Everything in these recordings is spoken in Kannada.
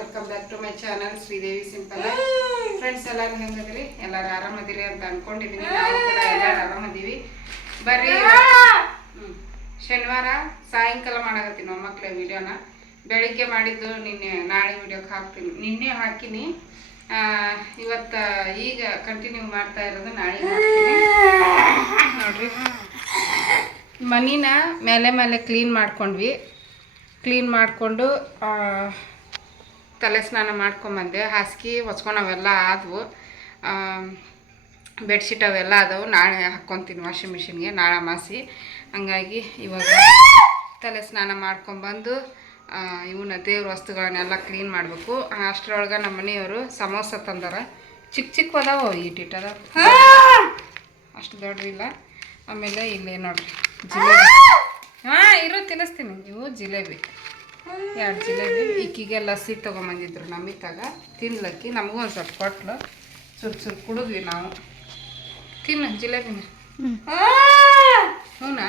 Welcome back to my channel Sridevi simple friends ಎಲ್ಲಾರು ಹೆಂಗದ್ರಿ ಎಲ್ಲಾರು ಆರಾಮದಿರಿ ಅಂತ ಅನ್ಕೊಂಡಿದೀನಿ ನಾವು ಕೂಡ ಎಲ್ಲರೂ ಆರಾಮದೀವಿ. ಬರ್ರಿ. ಶನಿವಾರ ಸಾಯಂಕಾಲ ಮಾಡಕತ್ತೀನಿ ಮೊಮ್ಮಕ್ಳ ವಿಡಿಯೋನ. ಬೆಳಿಗ್ಗೆ ಮಾಡಿದ್ದು ನಿನ್ನೆ ನಾಳೆ ವಿಡಿಯೋಕ್ಕೆ ಹಾಕ್ತೀನಿ. ನಿನ್ನೆ ಹಾಕಿನಿ. ಇವತ್ತ ಈಗ ಕಂಟಿನ್ಯೂ ಮಾಡ್ತಾ ಇರೋದು ನಾಳೆ ನೋಡ್ರಿ. ಮನಿನ ಮೇಲೆ ಮೇಲೆ ಕ್ಲೀನ್ ಮಾಡ್ಕೊಂಡ್ವಿ. ಕ್ಲೀನ್ ಮಾಡಿಕೊಂಡು ತಲೆ ಸ್ನಾನ ಮಾಡ್ಕೊಂಬಂದೆ ಹಾಸಿಗೆ ಹೊಚ್ಕೊಂಡು ಅವೆಲ್ಲ ಆದವು. ಬೆಡ್ಶೀಟ್ ಅವೆಲ್ಲ ಅದಾವು ನಾಳೆ ಹಾಕ್ಕೊತೀನಿ ವಾಷಿಂಗ್ ಮಿಷಿನ್ಗೆ, ನಾಳೆ ಮಾಸಿ ಹಂಗಾಗಿ ಇವಾಗ ತಲೆ ಸ್ನಾನ ಮಾಡ್ಕೊಂಬಂದು ಇವನ್ನ ದೇವ್ರ ವಸ್ತುಗಳನ್ನೆಲ್ಲ ಕ್ಲೀನ್ ಮಾಡಬೇಕು. ಅಷ್ಟರೊಳಗೆ ನಮ್ಮ ಮನೆಯವರು ಸಮೋಸ ತಂದಾರ. ಚಿಕ್ಕ ಚಿಕ್ಕ ಅದಾವ ಇಟ್ಟಿಟ್ಟು ಅದಾವ ಅಷ್ಟು ದೊಡ್ಡದಿಲ್ಲ ಆಮೇಲೆ ಇಲ್ಲೇ ನೋಡ್ರಿ, ಜಿಲೇಬಿ. ಹಾಂ, ಇರೋ ತಿನ್ನಿಸ್ತೀನಿ. ಇವು ಜಿಲೇಬಿ. ಎರಡು ಜಿಲೇಬಿ. ಇಕ್ಕಿಗೆ ಲಸ್ಸಿ ತೊಗೊಂಬಂದಿದ್ರು ನಮ್ಮಿತ್ತಾಗ ತಿನ್ಲಕ್ಕಿ. ನಮಗೂ ಒಂದು ಸ್ವಲ್ಪ ಕೊಟ್ಲು. ಸುರ್ ಸುರ್ ಕುಡಿದ್ವಿ ನಾವು. ತಿನ್ನು ಜಿಲೇಬಿನ. ಹ್ಞೂನಾ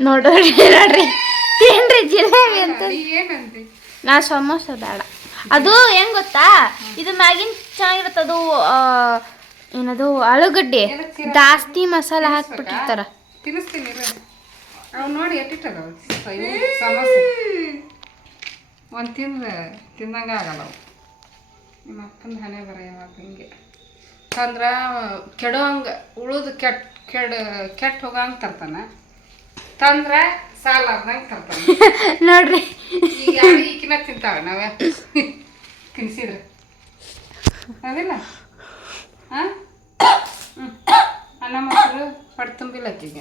ನೋಡ್ರಿ ನೋಡ್ರಿ. ತಿನ್ರಿ ಜಿಲೇಬಿ ಅಂತ. ನೀ ಏನಂತೆ ನಾ ಸಮೋಸ ಬೇಡ. ಅದು ಹೆಂಗ್ ಗೊತ್ತಾ? ಇದು ಮ್ಯಾಗಿನ್ ಚೆನ್ನಾಗಿರುತ್ತೆ. ಅದು ಏನದು ಆಲೂಗಡ್ಡೆ. ಜಾಸ್ತಿ ಮಸಾಲ ಹಾಕ್ಬಿಟ್ಟಿರ್ತಾರ. ತಿನ್ನಿಸ್ತೀನಿ. ಅವು ನೋಡಿ ಎಟ್ಟಿಟ್ಟದ ಇವು ಸಮೋಸೆ. ಒಂದು ತಿಂದ್ರೆ ತಿಂದಂಗೆ ಆಗಲ್ಲ ಅವು. ನಿಮ್ಮ ಅಪ್ಪನ ಹಣೆ ಬರ ಯಾವಾಗ ಹಿಂಗೆ. ತಂದ್ರೆ ಕೆಡೋ ಹಂಗೆ ಉಳಿದು ಕೆಟ್ಟ ಕೆಡ ಕೆಟ್ಟ ಹೋಗಂಗೆ ತರ್ತಾನೆ. ತಂದ್ರೆ ಸಾಲಾರ್ದಂಗೆ ತರ್ತಾನೆ. ನೋಡ್ರಿ. ಈಗ ಯಾರು ಈಕಿನ ತಿಂತಾವೆ ನಾವೇ? ತಿನ್ಸಿದ್ರೆ? ಅದಿಲ್ಲ? ಹಾಂ ಹ್ಞೂ ಅನ್ನ ಮೊಸರು ಹೊಟ್ಟೆ ತುಂಬಿಲ್ಲ ಆಕಿಗೆ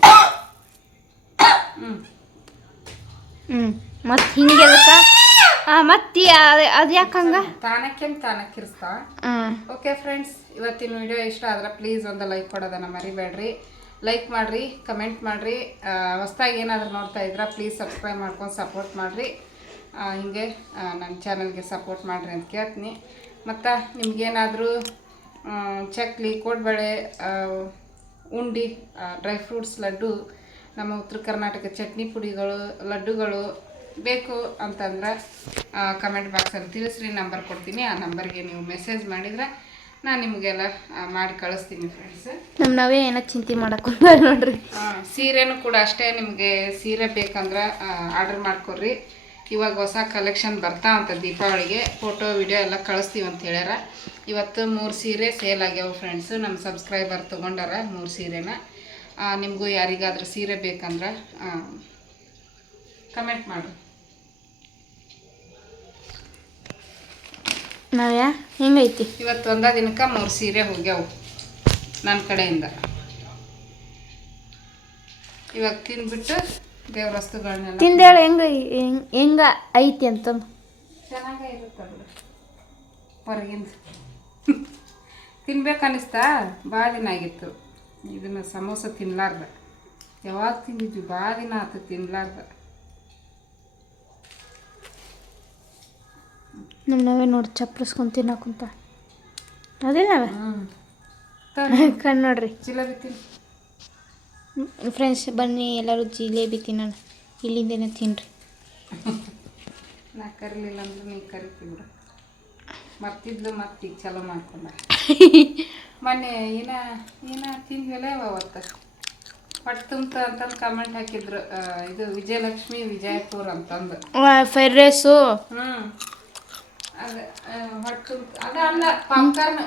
ಹ್ಞೂ ಹ್ಮ್. ಮತ್ ಹಿಂಗೆಲ್ಲ ಮತ್ತೆ ಅದು ಯಾಕೆ ಹಂಗ ತಾನಕ್ಕೆ ತಾನಕ್ಕೆ ಹ್ಮ್ ಓಕೆ ಫ್ರೆಂಡ್ಸ್ ಇವತ್ತಿನ ವಿಡಿಯೋ ಇಷ್ಟ ಆದ್ರೆ ಪ್ಲೀಸ್ ಒಂದು ಲೈಕ್ ಕೊಡೋದನ್ನ ಮರಿಬೇಡ್ರಿ. ಲೈಕ್ ಮಾಡಿರಿ ಕಮೆಂಟ್ ಮಾಡಿರಿ. ಹೊಸ್ದಾಗಿ ಏನಾದರೂ ನೋಡ್ತಾ ಇದ್ರೆ ಪ್ಲೀಸ್ ಸಬ್ಸ್ಕ್ರೈಬ್ ಮಾಡ್ಕೊಂಡು ಸಪೋರ್ಟ್ ಮಾಡಿರಿ. ಹಿಂಗೆ ನನ್ನ ಚಾನಲ್ಗೆ ಸಪೋರ್ಟ್ ಮಾಡಿರಿ ಅಂತ ಕೇಳ್ತೀನಿ. ಮತ್ತು ನಿಮ್ಗೇನಾದರೂ ಚಕ್ಲಿ ಕೋಡ್ಬಳೆ ಉಂಡಿ ಡ್ರೈ ಫ್ರೂಟ್ಸ್ ಲಡ್ಡು ನಮ್ಮ ಉತ್ತರ ಕರ್ನಾಟಕ ಚಟ್ನಿ ಪುಡಿಗಳು ಲಡ್ಡುಗಳು ಬೇಕು ಅಂತಂದ್ರೆ ಕಮೆಂಟ್ ಬಾಕ್ಸಲ್ಲಿ ತಿಳಿಸ್ರಿ ನಂಬರ್ ಕೊಡ್ತೀನಿ. ಆ ನಂಬರ್ಗೆ ನೀವು ಮೆಸೇಜ್ ಮಾಡಿದ್ರೆ ನಾನು ನಿಮಗೆಲ್ಲ ಮಾಡಿ ಕಳಿಸ್ತೀನಿ ಫ್ರೆಂಡ್ಸ್ ನಮ್ಮ ನಾವೇ ಏನೋ ಚಿಂತೆ ಮಾಡಕ್ಕೆ ನೋಡ್ರಿ. ಸೀರೆನೂ ಕೂಡ ಅಷ್ಟೇ ನಿಮಗೆ ಸೀರೆ ಬೇಕಂದ್ರೆ ಆರ್ಡರ್ ಮಾಡ್ಕೊರಿ ಇವಾಗ ಹೊಸ ಕಲೆಕ್ಷನ್ ಬರ್ತಾ ಅಂತ ದೀಪಾವಳಿಗೆ. ಫೋಟೋ ವಿಡಿಯೋ ಎಲ್ಲ ಕಳಿಸ್ತೀವಿ ಅಂತ ಹೇಳ್ಯಾರ. ಇವತ್ತು ಮೂರು ಸೀರೆ ಸೇಲ್ ಆಗ್ಯಾವ ಫ್ರೆಂಡ್ಸು ನಮ್ಮ ಸಬ್ಸ್ಕ್ರೈಬರ್ ತೊಗೊಂಡಾರ ಮೂರು ಸೀರೆನ. ನಿಮಗೂ ಯಾರಿಗಾದರೂ ಸೀರೆ ಬೇಕಂದ್ರೆ ಕಮೆಂಟ್ ಮಾಡಿ ನಾವ್ಯಾ? ಹೆಂಗೈತಿ? ಇವತ್ತು ಒಂದ ದಿನಕ್ಕೆ ಮೂರು ಸೀರೆ ಹೋಗ್ಯಾವು ನನ್ನ ಕಡೆಯಿಂದ. ಇವಾಗ ತಿಂದ್ಬಿಟ್ಟು ದೇವ್ರ ವಸ್ತುಗಳನ್ನ ತಿಂದೇಳು ಹೆಂಗ ಹೆಂಗ್- ಐತಿ ಅಂತ ಚೆನ್ನಾಗೇ ಇರುತ್ತೆ ಬಿಡು ಹೊರಗಿಂದ. ತಿನ್ಬೇಕನ್ನಿಸ್ತಾ? ಭಾಳ ದಿನ ಆಗಿತ್ತು. ಇದನ್ನು ಸಮೋಸ ತಿನ್ಲಾರ್ದ. ಯಾವಾಗ ತಿಂದಿದ್ವಿ? ಭಾಳ ದಿನ ಆತ ತಿನ್ಲಾರ್ದ. ನಮ್ಮ ನಾವೇ ನೋಡಿ ಚಪ್ಪರಿಸ್ಕೊಂಡು ತಿನ್ನಕುಂತ. ಅದಿಲ್ಲ ನಾವೇ ಹ್ಞೂ ಕಣ್ ನೋಡ್ರಿ. ಜಿಲೇಬಿ ತಿನ್ನಿ ಫ್ರೆಂಡ್ಸ್ ಬನ್ನಿ ಎಲ್ಲರೂ ಜಿಲೇಬಿ ತಿನ್ನೋಣ. ಇಲ್ಲಿಂದೇನೆ ತಿನ್ರಿ. ನಾ ಕರಿಲಿಲ್ಲ ಅಂದ್ರೆ ನೀವು ಕರಿತೀನಿ ಮತ್ತಿದ್ಲು ಮತ್ತೆ ಈಗ ಚಲೋ ಮಾಡ್ಕೊಂಡ. ಮೊನ್ನೆ ಏನ ಏನ ತಿಂದ್ಮೇಲೆ ಅವತ್ತು? ಹೊಟ್ಟೆ ತುಂಬ ಅಂತಂದು ಕಮೆಂಟ್ ಹಾಕಿದ್ರು ಇದು ವಿಜಯಲಕ್ಷ್ಮಿ ವಿಜಯಪುರ ಅಂತಂದು. ಫ್ರೈಡ್ ರೈಸು ಹ್ಞೂ ಅದ ಹೊಟ್ಟೆ ತುಂಬ ಅದ ಅಲ್ಲ ಪಾಪ್ಕಾರ್ನ್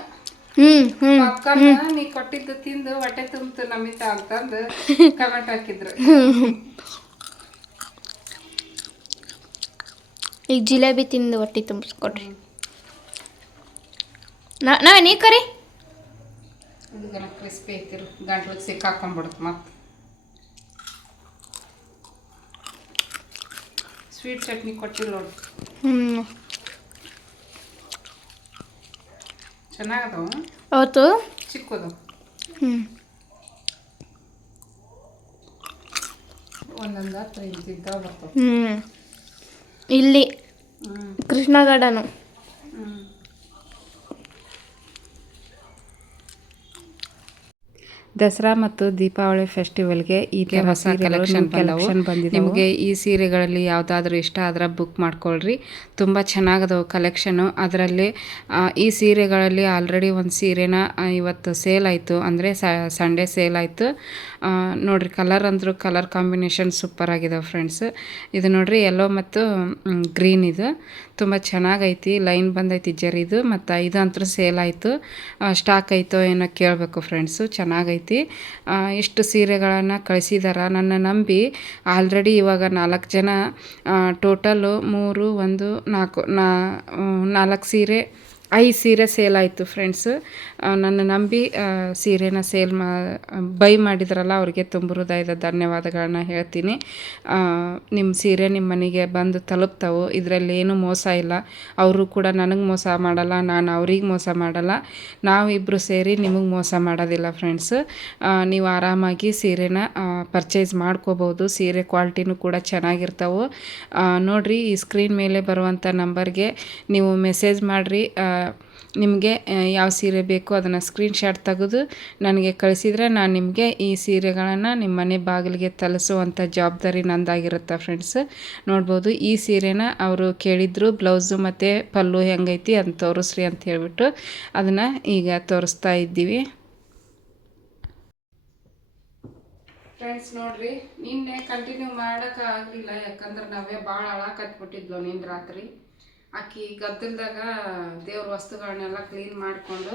ಪಾಪ್ಕಾರ್ನ್ ನೀ ಕೊಟ್ಟಿದ್ದು ತಿಂದು ಹೊಟ್ಟೆ ತುಂಬಿತು ನಮಿತ ಅಂತಂದು ಕಮೆಂಟ್ ಹಾಕಿದ್ರು. ಈಗ ಜಿಲೇಬಿ ತಿಂದು ಹೊಟ್ಟೆ ತುಂಬಿಸ್ಕೊಡ್ರಿ ನಾವೇ ನೀ ಕರಿ. ಕ್ರಿಸ್ಪಿ ಐತಿರು. ಗಂಟ್ಲಿಗೆ ಸಿಕ್ಕಾಕೊಂಡ್ಬಿಡುತ್ತೆ ಮತ್ತೆ. ಸ್ವೀಟ್ ಚಟ್ನಿ ಕೊಟ್ಟಿಲ್ಲ ನೋಡಿ. ಹ್ಞೂ ಚೆನ್ನಾಗದವು? ಅವತ್ತು? ಚಿಕ್ಕದು. ಹ್ಞೂ ಒಂದೊಂದು ಹತ್ರ ಇಂತಿದ್ದ ಬರ್ತವೆ ಹ್ಞೂ ಇಲ್ಲಿ. ಕೃಷ್ಣ ಗಾರ್ಡನು ಹ್ಞೂ ದಸರಾ ಮತ್ತು ದೀಪಾವಳಿ ಫೆಸ್ಟಿವಲ್ಗೆ ಈ ಹೊಸ ಕಲೆಕ್ಷನ್ ಕಲೆಕ್ಷನ್ ಬಂದಿದೆ ನಿಮಗೆ ಈ ಸೀರೆಗಳಲ್ಲಿ ಯಾವುದಾದ್ರೂ ಇಷ್ಟ ಆದ್ರೆ ಬುಕ್ ಮಾಡ್ಕೊಳ್ರಿ. ತುಂಬ ಚೆನ್ನಾಗದವು ಕಲೆಕ್ಷನು ಅದರಲ್ಲಿ ಈ ಸೀರೆಗಳಲ್ಲಿ ಆಲ್ರೆಡಿ ಒಂದು ಸೀರೆನ ಇವತ್ತು ಸೇಲ್ ಆಯಿತು. ಅಂದರೆ ಸಂಡೇ ಸೇಲ್ ಆಯಿತು. ನೋಡ್ರಿ ಕಲರ್ ಅಂದರೂ ಕಲರ್ ಕಾಂಬಿನೇಷನ್ ಸೂಪರ್ ಆಗಿದಾವೆ ಫ್ರೆಂಡ್ಸ್ ಇದು ನೋಡ್ರಿ ಯೆಲ್ಲೋ ಮತ್ತು ಗ್ರೀನ್ ಇದು. ತುಂಬ ಚೆನ್ನಾಗೈತಿ. ಲೈನ್ ಬಂದೈತಿ ಜರಿದು. ಮತ್ತು ಇದು ಅಂತೂ ಸೇಲ್ ಆಯಿತು ಸ್ಟಾಕ್ ಐತೋ ಏನೋ ಕೇಳಬೇಕು ಫ್ರೆಂಡ್ಸು ಚೆನ್ನಾಗೈತಿ. ಆ, ಇಷ್ಟು ಸೀರೆಗಳನ್ನು ಕಳಿಸಿದಾರ ನನ್ನ ನಂಬಿ. ಆಲ್ರೆಡಿ ಇವಾಗ ನಾಲ್ಕು ಜನ ಟೋಟಲು ಮೂರು ಒಂದು ನಾಲ್ಕು ನಾಲ್ಕು ಸೀರೆ ಐದು ಸೀರೆ ಸೇಲ್ ಆಯಿತು ಫ್ರೆಂಡ್ಸ್ ನನ್ನ ನಂಬಿ ಸೀರೆನ ಸೇಲ್ ಮಾ, ಬೈ ಮಾಡಿದ್ರಲ್ಲ, ಅವರಿಗೆ ತುಂಬ ಹೃದಯದ ಧನ್ಯವಾದಗಳನ್ನ ಹೇಳ್ತೀನಿ. ನಿಮ್ಮ ಸೀರೆ ನಿಮ್ಮ ಮನೆಗೆ ಬಂದು ತಲುಪ್ತಾವು, ಇದರಲ್ಲಿ ಏನು ಮೋಸ ಇಲ್ಲ. ಅವರು ಕೂಡ ನನಗೆ ಮೋಸ ಮಾಡಲ್ಲ, ನಾನು ಅವ್ರಿಗೆ ಮೋಸ ಮಾಡಲ್ಲ. ನಾವಿಬ್ಬರು ಸೇರಿ ನಿಮಗೆ ಮೋಸ ಮಾಡೋದಿಲ್ಲ ಫ್ರೆಂಡ್ಸ್ ನೀವು ಆರಾಮಾಗಿ ಸೀರೆನ ಪರ್ಚೇಸ್ ಮಾಡ್ಕೋಬೋದು ಸೀರೆ ಕ್ವಾಲಿಟಿನೂ ಕೂಡ ಚೆನ್ನಾಗಿರ್ತಾವೆ. ನೋಡಿರಿ, ಈ ಸ್ಕ್ರೀನ್ ಮೇಲೆ ಬರುವಂಥ ನಂಬರ್ಗೆ ನೀವು ಮೆಸೇಜ್ ಮಾಡಿರಿ. ನಿಮಗೆ ಯಾವ ಸೀರೆ ಬೇಕು ಅದನ್ನು ಸ್ಕ್ರೀನ್ಶಾಟ್ ತೆಗೆದು ನನಗೆ ಕಳಿಸಿದರೆ ನಾನು ನಿಮಗೆ ಈ ಸೀರೆಗಳನ್ನು ನಿಮ್ಮ ಮನೆ ಬಾಗಿಲಿಗೆ ತಲುಸುವಂಥ ಜವಾಬ್ದಾರಿ ನಂದಾಗಿರುತ್ತೆ ಫ್ರೆಂಡ್ಸ್ ನೋಡ್ಬೋದು, ಈ ಸೀರೆನ ಅವರು ಕೇಳಿದ್ರು, ಬ್ಲೌಸು ಮತ್ತು ಪಲ್ಲು ಹೆಂಗೈತಿ ಅಂತ ತೋರಿಸ್ರಿ ಅಂತ ಹೇಳಿಬಿಟ್ಟು ಅದನ್ನು ಈಗ ತೋರಿಸ್ತಾ ಇದ್ದೀವಿ. ಫ್ರೆಂಡ್ಸ್ ನೋಡ್ರಿ, ನಿನ್ನೆ ಕಂಟಿನ್ಯೂ ಮಾಡೋಕೆ ಆಗಲಿಲ್ಲ ಯಾಕಂದ್ರೆ ನಾವೇ ಭಾಳ ಹಳಕತ್ಬಿಟ್ಟಿದ್ಲು ನಿನ್ನ ರಾತ್ರಿ. ಆಕಿ ಗದ್ದಲದಾಗ ದೇವ್ರ ವಸ್ತುಗಳನ್ನೆಲ್ಲ ಕ್ಲೀನ್ ಮಾಡಿಕೊಂಡು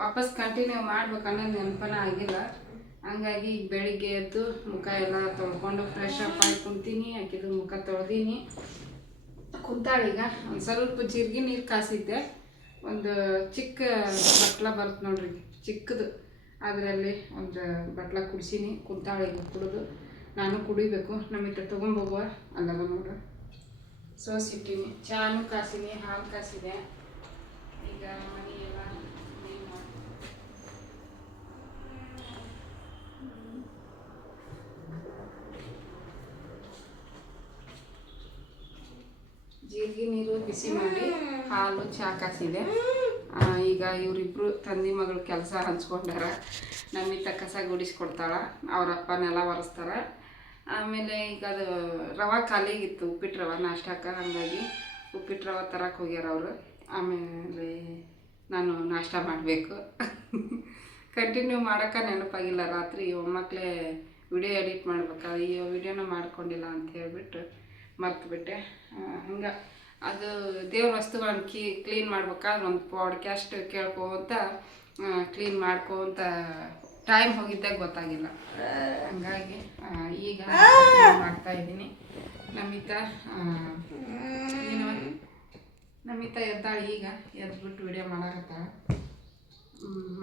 ವಾಪಸ್ ಕಂಟಿನ್ಯೂ ಮಾಡ್ಬೇಕು ಅನ್ನೋದು ನೆನಪನ ಆಗಿಲ್ಲ. ಹಂಗಾಗಿ ಈಗ ಬೆಳಿಗ್ಗೆ ಎದ್ದು ಮುಖ ಎಲ್ಲ ತೊಳ್ಕೊಂಡು ಫ್ರೆಶ್ ಅಪ್ ಆಗಿ ಕುಂತೀನಿ, ಆಕಿದು ಮುಖ ತೊಳ್ದೀನಿ. ಕುಂತಾಳೀಗ ಒಂದು ಸ್ವಲ್ಪ ಜೀರಿಗೆ ನೀರು ಕಾಸಿದ್ದೆ. ಒಂದು ಚಿಕ್ಕ ಬಟ್ಲ ಬರುತ್ತೆ ನೋಡ್ರಿ, ಚಿಕ್ಕದು. ಅದರಲ್ಲಿ ಒಂದು ಬಟ್ಲ ಕುಡಿಸೀನಿ. ಕುಂತಾಳಿಗೆ ಕುಡಿದು. ನಾನು ಕುಡಿಬೇಕು. ನಮ್ಮಿತ್ತ ತೊಗೊಂಬೋಗುವ ಅಲ್ಲದ ನೋಡ್ರಿ ಸೋಸಿಟ್ಟಿನಿ ಚಹಾನು ಕಾಸಿನಿ, ಹಾಲು ಕಾಸಿದೆ. ಈಗ ಮನೆ ಜೀರಿಗೆ ನೀರು ಬಿಸಿ ಮಾಡಿ, ಹಾಲು ಚಹಾ ಕಾಸಿದೆ. ಈಗ ಇವರಿಬ್ರು ತಂದೆ ಮಗಳು ಕೆಲಸ ಹಂಚ್ಕೊಂಡಾರ. ನಮ್ಮಿತ್ತ ಕಸ ಗುಡಿಸ್ಕೊಡ್ತಾಳ. ಅವರಪ್ಪನೆಲ್ಲ ಒರೆಸ್ತಾರ. ಆಮೇಲೆ ಈಗ ಅದು ರವೆ ಖಾಲಿಗಿತ್ತು ಉಪ್ಪಿಟ್ಟು ರವೆ ನಾಷ್ಟಕ್ಕೆ ಹಾಗಾಗಿ ಉಪ್ಪಿಟ್ಟು ರವೆ ತರಕ್ಕೆ ಹೋಗ್ಯಾರ ಅವರು. ಆಮೇಲೆ ನಾನು ನಾಷ್ಟ ಮಾಡಬೇಕು. ಕಂಟಿನ್ಯೂ ಮಾಡೋಕೆ ನೆನಪಾಗಿಲ್ಲ, ರಾತ್ರಿ ಒಮ್ಮಕ್ಕಳೇ ವಿಡಿಯೋ ಎಡಿಟ್ ಮಾಡ್ಬೇಕಾದ್ರೆ ಅಯ್ಯೋ ವಿಡಿಯೋನ ಮಾಡ್ಕೊಂಡಿಲ್ಲ ಅಂತ ಹೇಳ್ಬಿಟ್ಟು ಮರ್ತುಬಿಟ್ಟೆ. ಹಂಗೆ. ಅದು ದೇವ್ರ ವಸ್ತುಗಳನ್ನು ಕೀ ಕ್ಲೀನ್ ಮಾಡ್ಬೇಕಾದ್ರೆ ಒಂದು ಪಾಡ್ಕ್ಯಾಸ್ಟ್ ಕೇಳ್ಕೊಂತ ಕ್ಲೀನ್ ಮಾಡ್ಕೊಂತ ಟೈಮ್ ಹೋಗಿದ್ದೆ ಗೊತ್ತಾಗಿಲ್ಲ. ಹಂಗಾಗಿ ಈಗ ಮಾಡ್ತಾ ಇದ್ದೀನಿ. ನಮಿತ ಏನು? ನಮಿತ ಎದ್ದಾಳೆ ಈಗ ಎದ್ಬಿಟ್ಟು ವಿಡಿಯೋ ಮಾಡಕತ್ತಾಳ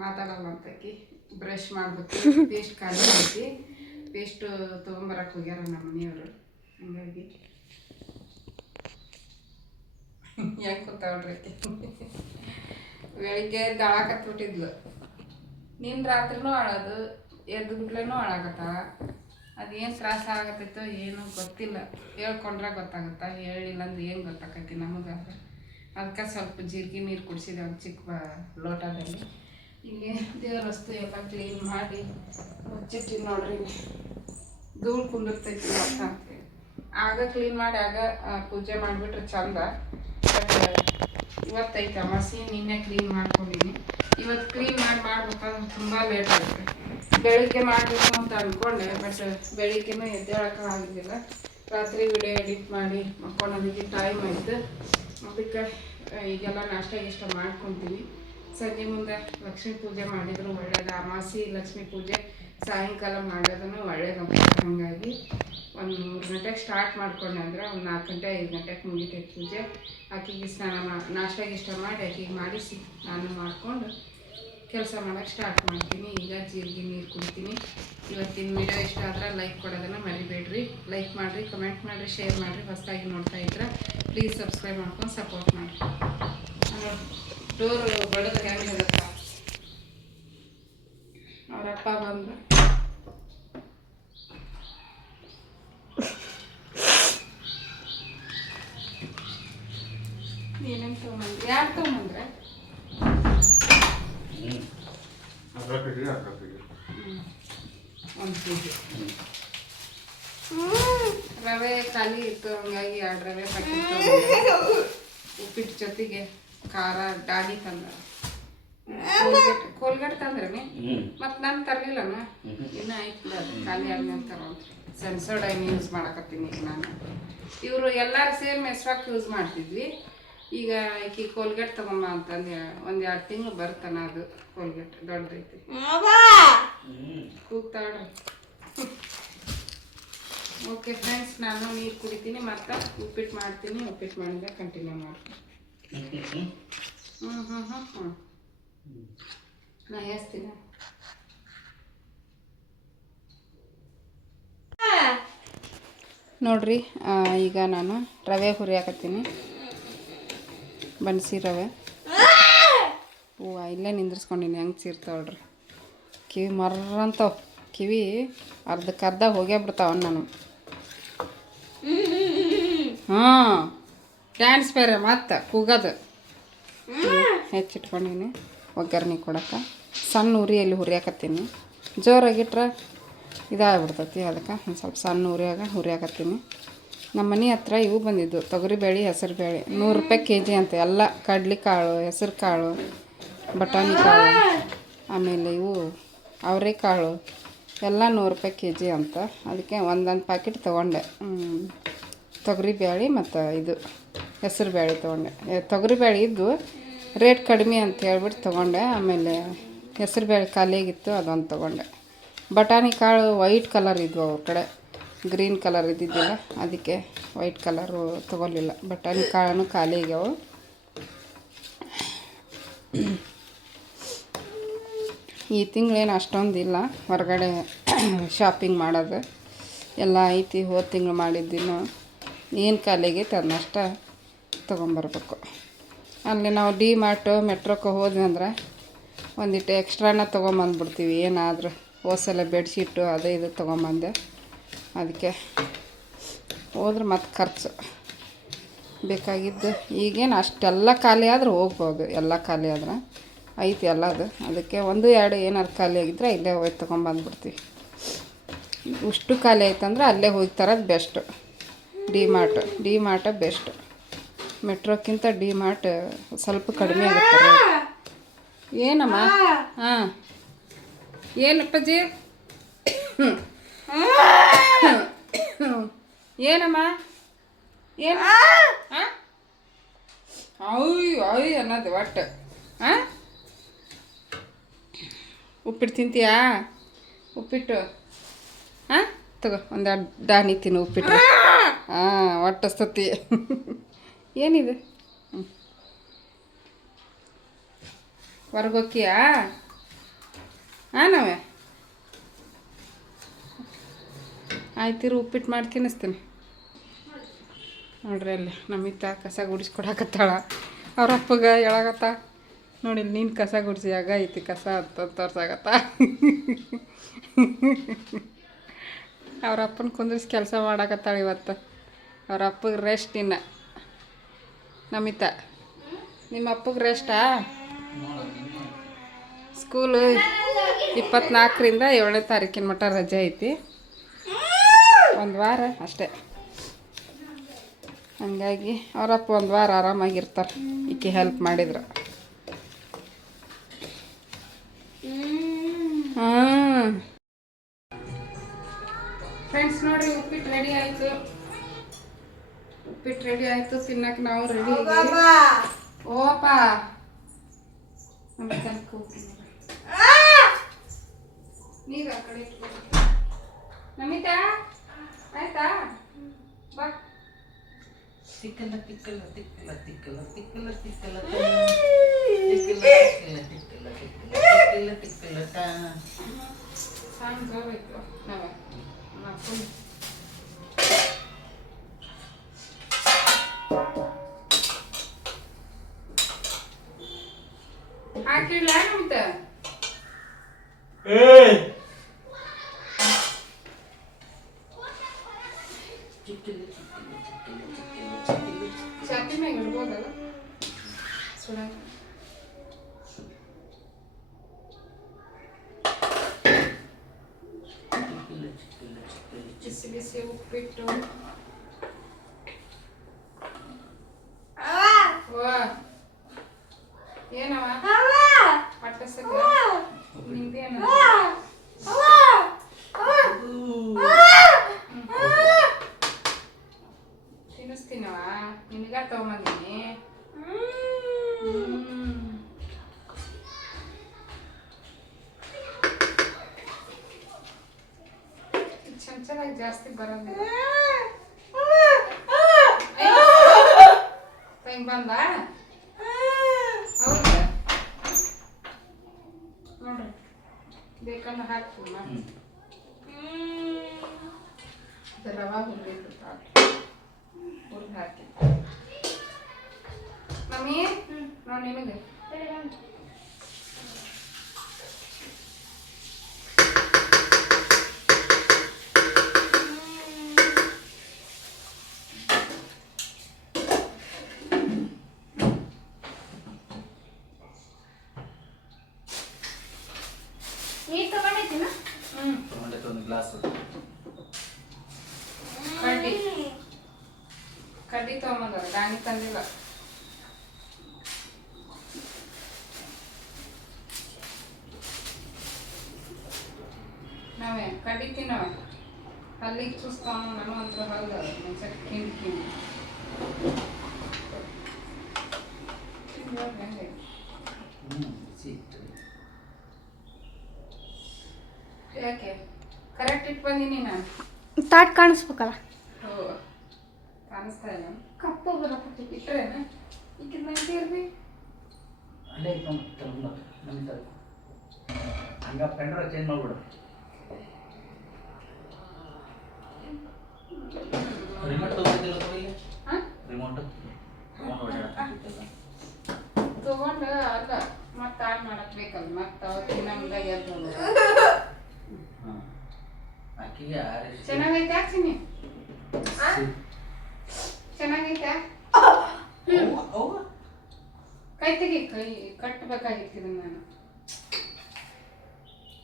ಮಾತಾಡಲ್ಲ ಅಂತಕ್ಕಿ ಬ್ರಷ್ ಮಾಡ್ಬೇಕು ಪೇಸ್ಟ್ ಖಾಲಿ ಐತಿ ಪೇಸ್ಟ್ ತೊಗೊಂಬರಕ್ಕೆ ಹೋಗ್ಯಾರ ನಮ್ಮ ಮನೆಯವರು. ಹಂಗಾಗಿ. ಯಾಕೆ ಗೊತ್ತಾಳ್ರಿ ಬೆಳಿಗ್ಗೆ ದಳಾಕತ್ಬಿಟ್ಟಿದ್ಲು ನಿನ್ನ ರಾತ್ರಿನೂ ಅಳೋದು ಎದ್ದು ಹಾಳಾಗತ್ತ? ಅದೇನ್ ಅದೇನು ತ್ರಾಸ ಆಗತ್ತೈತೋ ಏನೂ ಗೊತ್ತಿಲ್ಲ. ಹೇಳ್ಕೊಂಡ್ರೆ ಗೊತ್ತಾಗುತ್ತಾ? ಹೇಳಿಲ್ಲ ಅಂದ್ರೆ ಏನು ಗೊತ್ತಾಕೈತಿ ನಮಗೆ? ಅದಕ್ಕೆ ಸ್ವಲ್ಪ ಜೀರಿಗೆ ನೀರು ಕುಡಿಸಿದೆ ಚಿಕ್ಕ ಲೋಟದಲ್ಲಿ. ಇಲ್ಲಿ ದೇವ್ರ ವಸ್ತು ಎಲ್ಲ ಕ್ಲೀನ್ ಮಾಡಿ ಮುಚ್ಚಿಟ್ಟಿನಿ ನೋಡ್ರಿ ಧೂಳು ಕುಂದಿರ್ತೈತಿ ಅಂತ ಆಗ ಕ್ಲೀನ್ ಮಾಡಿ ಆಗ ಪೂಜೆ ಮಾಡಿಬಿಟ್ರೆ ಚಂದ. ಇವತ್ತೈತೆ ಅಮಾಸಿ, ನಿನ್ನೆ ಕ್ಲೀನ್ ಮಾಡ್ಕೊಂಡಿನಿ ಇವತ್ತು ಕ್ಲೀನ್ ಮಾಡಿ ಮಾಡ್ಬೇಕಾದ್ರೆ ತುಂಬ ಲೇಟ್ ಆಗುತ್ತೆ. ಬೆಳಿಗ್ಗೆ ಮಾಡಬೇಕು ಅಂತ ಅಂದ್ಕೊಂಡೆ ಬಟ್ ಬೆಳಿಗ್ಗೆನೂ ಎದ್ದೇಳಕ್ಕೆ ಆಗಿದ್ದಿಲ್ಲ ರಾತ್ರಿ ವಿಡಿಯೋ ಎಡಿಟ್ ಮಾಡಿ ಮಕ್ಕೊಳ್ಳೋದಕ್ಕೆ ಟೈಮ್ ಆಯಿತು. ಅದಕ್ಕೆ ಈಗೆಲ್ಲ ನಾಷ್ಟ ಗಿಷ್ಟ ಮಾಡ್ಕೊತೀನಿ. ಸಂಜೆ ಮುಂದೆ ಲಕ್ಷ್ಮೀ ಪೂಜೆ ಮಾಡಿದ್ರು ಒಳ್ಳೇದು. ಅಮಾಸಿ ಲಕ್ಷ್ಮೀ ಪೂಜೆ ಸಾಯಂಕಾಲ ಮಾಡೋದನ್ನು ಒಳ್ಳೇದಂತ ಹಾಗಾಗಿ ಒಂದು ಮೂರು ಗಂಟೆಗೆ ಸ್ಟಾರ್ಟ್ ಮಾಡ್ಕೊಂಡೆ ಅಂದ್ರೆ ಒಂದು ನಾಲ್ಕು ಗಂಟೆ, ಐದು ಗಂಟೆಗೆ ಮುಗಿತೈತೆ ಪೂಜೆ. ಆಕಿಗೆ ಸ್ನಾನ ಮಾ ನಾಷ್ಟ ಇಷ್ಟ ಮಾಡಿ ಆಕಿಗೆ ಮಾಡಿಸಿ. ನಾನು ಮಾಡಿಕೊಂಡು ಕೆಲಸ ಮಾಡೋಕ್ಕೆ ಸ್ಟಾರ್ಟ್ ಮಾಡ್ತೀನಿ. ಈಗ ಜೀರಿಗೆ ನೀರು ಕುಡಿತೀನಿ. ಇವತ್ತಿನ ವಿಡಿಯೋ ಇಷ್ಟ ಆದರೆ ಲೈಕ್ ಕೊಡೋದನ್ನು ಮರಿಬೇಡ್ರಿ. ಲೈಕ್ ಮಾಡಿರಿ ಕಮೆಂಟ್ ಮಾಡಿರಿ ಶೇರ್ ಮಾಡಿರಿ. ಹೊಸದಾಗಿ ನೋಡ್ತಾ ಇದ್ರೆ ಪ್ಲೀಸ್ ಸಬ್ಸ್ಕ್ರೈಬ್ ಮಾಡ್ಕೊಂಡು ಸಪೋರ್ಟ್ ಮಾಡಿರಿ. ಡೋರು ಬಡದ ಹೆಂಗಿರುತ್ತ ಅವರಪ್ಪ ಬಂದು ಏನೇನು ತೊಗೊಂಬಂದ್ರಿ ಯಾರು ತೊಗೊಂಬಂದ್ರೆ ಅದ್ರಾಗ ಅದ್ರಾಗ ಹ್ಞೂ ಒಂದು ಕೆ ಜಿ ರವೆ ಖಾಲಿ ಇತ್ತು ಹಂಗಾಗಿ ಎರಡು ರವೆ ಪ್ಯಾಕೆಟ್ ಉಪ್ಪಿಟ್ಟು ಜೊತೆಗೆ ಖಾರ ಡಾಡಿ ತಂದ ಕೋಲ್ಗೇಟ್ ಕೋಲ್ಗೇಟ್ ತಂದ್ರಿ ಮತ್ತು ನಾನು ತರಲಿಲ್ಲನ? ಇನ್ನೂ ಖಾಲಿ ಆದ್ಮೇಲೆ ತರೋಂತ್ರಿ. ಸೆನ್ಸೋಡೈನ್ ಯೂಸ್ ಮಾಡಕತ್ತೀನಿ ಈಗ ನಾನು. ಇವರು ಎಲ್ಲರೂ ಸೇಮ್ ಮೆಸ್ವಾಕ್ ಯೂಸ್ ಮಾಡ್ತಿದ್ವಿ. ಈಗ ಈಕಿ ಕೋಲ್ಗೇಟ್ ತಗೊಂಬ ಅಂತಂದು ಒಂದು ಎರಡು ತಿಂಗಳು ಬರ್ತಾನ ಅದು ಕೋಲ್ಗೇಟ್ ದೊಡ್ಡದೈತಿ ಕೂಗ್ತಾಳ್ರಿ ಓಕೆ ಫ್ರೆಂಡ್ಸ್ ನಾನು ನೀರು ಕುಡಿತೀನಿ ಮತ್ತೆ ಉಪ್ಪಿಟ್ಟು ಮಾಡ್ತೀನಿ ಉಪ್ಪಿಟ್ಟು ಮಾಡಿದ್ರೆ ಕಂಟಿನ್ಯೂ ಮಾಡ್ತೀನಿ. ಹ್ಞೂ ಹ್ಞೂ ಹ್ಞೂ ಹ್ಞೂ ನಾ ಹೇಳ್ತೀನಿ. ನೋಡ್ರಿ ಈಗ ನಾನು ರವೆ ಹುರಿಯಾಕತ್ತೀನಿ ಬನ್ಸಿ ರವೆ. ಹೂವ ಇಲ್ಲೇ ನಿಂದ್ರಿಸ್ಕೊಂಡಿನಿ ಹೆಂಗೆ ಸೀರ್ತಾವಳ್ರಿ ಕಿವಿ ಮರ್ರಂತವ್. ಕಿವಿ ಅರ್ಧಕ್ಕೆ ಅರ್ಧ ಹೋಗೇ ಬಿಡ್ತಾವ ನಾನು. ಹಾಂ ಡ್ಯಾನ್ಸ್ ಬೇರೆ ಮತ್ತೆ ಕೂಗೋದು. ಹೆಚ್ಚಿಟ್ಕೊಂಡಿನಿ. ಒಗ್ಗರಣೆ ಕೊಡಕ್ಕೆ ಸಣ್ಣ ಉರಿಯಲ್ಲಿ ಹುರಿಯಾಕತ್ತೀನಿ. ಜೋರಾಗಿಟ್ರೆ ಇದಾಗ್ಬಿಡ್ತೈತಿ ಅದಕ್ಕೆ. ಒಂದು ಸ್ವಲ್ಪ ಸಣ್ಣ ಉರಿಯಾಗ ಹುರಿಯಾಕತ್ತೀನಿ. ನಮ್ಮ ಮನೆ ಹತ್ರ ಇವು ಬಂದಿದ್ದು. ತೊಗರಿಬೇಳೆ ಹೆಸರು ಬೇಳೆ ನೂರು ರೂಪಾಯಿ ಕೆ ಜಿ ಅಂತ. ಎಲ್ಲ ಕಡ್ಲೆಕಾಳು ಹೆಸರು ಕಾಳು ಬಟಾಣಿ ಕಾಳು. ಆಮೇಲೆ ಇವು ಅವರೆಕಾಳು ಎಲ್ಲ ನೂರು ರೂಪಾಯಿ ಕೆ ಜಿ ಅಂತ. ಅದಕ್ಕೆ ಒಂದೊಂದು ಪ್ಯಾಕೆಟ್ ತೊಗೊಂಡೆ. ತೊಗರಿ ಬೇಳೆ ಮತ್ತು ಇದು ಹೆಸರು ಬೇಳೆ ತೊಗೊಂಡೆ. ತೊಗರಿ ಬೇಳೆ ಇದ್ದು ರೇಟ್ ಕಡಿಮೆ ಅಂತ ಹೇಳ್ಬಿಟ್ಟು ತೊಗೊಂಡೆ. ಆಮೇಲೆ ಹೆಸರು ಬೇಳೆ ಖಾಲಿಯಾಗಿತ್ತು, ಅದೊಂದು ತೊಗೊಂಡೆ. ಬಟಾಣಿ ಕಾಳು ವೈಟ್ ಕಲರ್ ಇದ್ವು ಅವ್ರ ಕಡೆ. ಗ್ರೀನ್ ಕಲರ್ ಇದ್ದಿದ್ದಿಲ್ಲ, ಅದಕ್ಕೆ ವೈಟ್ ಕಲರು ತೊಗೊಲಿಲ್ಲ ಬಟಾಣಿ ಕಾಳನ್ನು ಖಾಲಿ ಆಗ್ಯಾವು ಈ ತಿಂಗಳೇನು ಅಷ್ಟೊಂದಿಲ್ಲ ಹೊರಗಡೆ ಶಾಪಿಂಗ್ ಮಾಡೋದು. ಎಲ್ಲ ಐತಿ, ಹೋದ ತಿಂಗಳು ಮಾಡಿದ್ದಿನ್ನು ಏನು ಕಾಲಿಗೆ ಆಗೈತೆ ಅದನ್ನಷ್ಟ ತೊಗೊಂಬರ್ಬೇಕು. ಅಲ್ಲಿ ನಾವು ಡಿ ಮಾರ್ಟು ಮೆಟ್ರೋಕ್ಕೆ ಹೋದ್ವಿ ಅಂದ್ರೆ ಒಂದಿಟ್ಟು ಎಕ್ಸ್ಟ್ರಾನ ತೊಗೊಂಬಂದ್ಬಿಡ್ತೀವಿ. ಏನಾದರೂ ಹೋಸಲ ಬೆಡ್ಶೀಟು ಅದು ಇದು ತೊಗೊಂಬಂದೆ. ಅದಕ್ಕೆ ಹೋದ್ರೆ ಮತ್ತೆ ಖರ್ಚು ಬೇಕಾಗಿದ್ದು. ಈಗೇನು ಅಷ್ಟೆಲ್ಲ ಖಾಲಿ ಆದ್ರೆ ಹೋಗ್ಬೋದು. ಎಲ್ಲ ಖಾಲಿ ಆದ್ರೆ ಐತಿ ಎಲ್ಲದು ಅದಕ್ಕೆ ಒಂದು, ಎರಡು ಏನಾದ್ರು ಖಾಲಿ ಆಗಿದ್ರೆ ಇಲ್ಲೇ ಹೋಗಿ ತೊಗೊಂಬಂದ್ಬಿಡ್ತೀವಿ. ಇಷ್ಟು ಖಾಲಿ ಆಯ್ತಂದ್ರೆ ಅಲ್ಲೇ ಹೋಗಿ ತರೋದು best D Mart. D Mart best. ಮೆಟ್ರೋಕ್ಕಿಂತ D Mart ಸ್ವಲ್ಪ ಕಡಿಮೆ ಆಗುತ್ತೆ ಏನಮ್ಮ? ಹಾಂ ಏನಪ್ಪಜ್ಜಿ ಏನಮ್ಮ? ಏನು? ಹಾಂ ಅಯ್ಯೋ ಅಯ್ಯ ಅನ್ನೋದು ಒಟ್ಟು. ಹಾಂ ಉಪ್ಪಿಟ್ಟು ತಿಂತೀಯಾ? ಉಪ್ಪಿಟ್ಟು. ಹಾಂ ತಗೋ ಒಂದು ದಾನಿ ತಿನ್ನು ಉಪ್ಪಿಟ್ಟು. ಹಾಂ, ಒಟ್ಟು ಸ್ತುತಿ. ಏನಿದೆ? ಹ್ಞೂ ಹೊರಗೋಕ್ಕಿಯಾ ಹಾಂ ನಾವೇ ಆಯ್ತಿರು ಉಪ್ಪಿಟ್ಟು ಮಾಡಿ ತಿನ್ನಿಸ್ತೀನಿ. ನೋಡ್ರಿ ಅಲ್ಲಿ ನಮ್ಮಿತ್ತ ಕಸ ಗುಡಿಸ್ಕೊಡಕತ್ತಾಳ ಅವ್ರ ಅಪ್ಪಗ ಹೇಳಾಗತ್ತ ನೋಡಿ ನೀನು ಕಸ ಗುಡಿಸಿ, ಆಗ ಐತಿ ಕಸ ಅಂತ ತೋರ್ಸಾಗತ್ತ ಅವ್ರ ಅಪ್ಪನ ಕುಂದ್ರಿಸಿ ಕೆಲಸ ಮಾಡಾಕತ್ತಾಳ ಇವತ್ತು. ಅವ್ರ ಅಪ್ಪಗೆ ರೆಸ್ಟ್ ಇನ್ನ. ನಮಿತ. ನಿಮ್ಮ ಅಪ್ಪಗೆ ರೆಸ್ಟಾ ಸ್ಕೂಲು ಇಪ್ಪತ್ನಾಲ್ಕರಿಂದ ಏಳನೇ ತಾರೀಕಿನ ಮಟ್ಟ ರಜೆ ಐತಿ. ಒಂದು ವಾರ ಅಷ್ಟೇ. ಹಂಗಾಗಿ ಅವರಪ್ಪ ಒಂದು ವಾರ ಆರಾಮಾಗಿರ್ತಾರೆ. ಈಕೆ ಹೆಲ್ಪ್ ಮಾಡಿದ್ರು. ಫ್ರೆಂಡ್ಸ್ ನೋಡಿ ಉಪ್ಪಿಟ್ಟು ರೆಡಿ ಆಯಿತು. ಉಪ್ಪಿಟ್ಟು ರೆಡಿ ಆಯಿತು ತಿನ್ನಕ್ಕೆ ನಾವು ರೆಡಿ ಓಪ ನಮ್ಮ ತನಕ ನೀರು ಆ ಕಡೆ. ನಮಿತಾ ಆಯ್ತಾ ಬಾ ತಿಕ್ಕಲ್ಲ ತಿಕ್ಕಲ್ಲ ತಿಕ್ಕಲ ತಿಕ್ಕಲ ತಿಕ್ಕಲ್ಲ ತಿಕ್ಕಲ್ಲ ತಿಕ್ಕಲ್ಲ ತಿಕ್ಕಲ್ಲ ತಿಕ್ಕಲ್ಲ ತಿಕ್ಕಲ್ಲ ತಿಕ್ಕಲ್ಲ ತಿಕ್ಕಲ್ಲ ತಿಕ್ಕಲ ತ. ಸಾಂಗ್ ಜೋರಾಯ್ತು ನಾವೇ ಫುಲ್ આખી લાવી તો એ ತೊಗೊಂಬಂದದ ಗಾಣಿ ತಂದಿಲ್ಲ ನಾವೇ ಕಡ್ಡಿ ತಿನ್ನವ ಅಲ್ಲಿಗೆ ಚೂಸ್ತಾವ ನಾನು ಅಂತ ಹೊಲ್ದ ಮುಂಚೆ ಕಿಂಡಿ ಕಿಂಡಿ ತಿಂದ್ವಾಗ ಹೆಂಗೆ? ಹ್ಞೂ ಸಿಟ್ಟು ಯಾಕೆ ಕರೆಕ್ಟ್ ಇಟ್ಟು ಬಂದೀನಿ ನಾನು ತಾಟ್ ಕಾಣಿಸ್ಬೇಕಲ್ಲ ಓ ಕಾಣಿಸ್ತಾ ಇಲ್ಲ ಕಪ್ಪು ಬರಕತ್ತೈತಿ ಇಟ್ರೇನ ಅಲ್ಲೇ ತಗೊಂಡು ನಮ್ಗೆ ಹಂಗ ಪೆಂಡ್ರ ಚೇಂಜ್ ಮಾಡ್ಬಿಡ. ರಿಮೋಟ್ ತಗೊಳ್ಳಿ ಹಾಂ ರಿಮೋಟ್ ತಗೊಂಡು ಅಲ್ಲ ಮತ್ತೆ ಆನ್ ಮಾಡಕ್ ಬೇಕಲ್ಲ ಮತ್ತೆ ಅವತ್ತಿನ ನಮ್ದಾಗ ಎದ್ದು ಆಕಿಗೆ ಚೆನ್ನಾಗೈತೆ ಯಾಕ್ಸಿನಿ ಚೆನ್ನಾಗೈತೆ. ಕೈ ತೆಗಿ ಕೈ ಕಟ್ಟಬೇಕಾಗಿತ್ತು ಇದನ್ನ ನಾನು.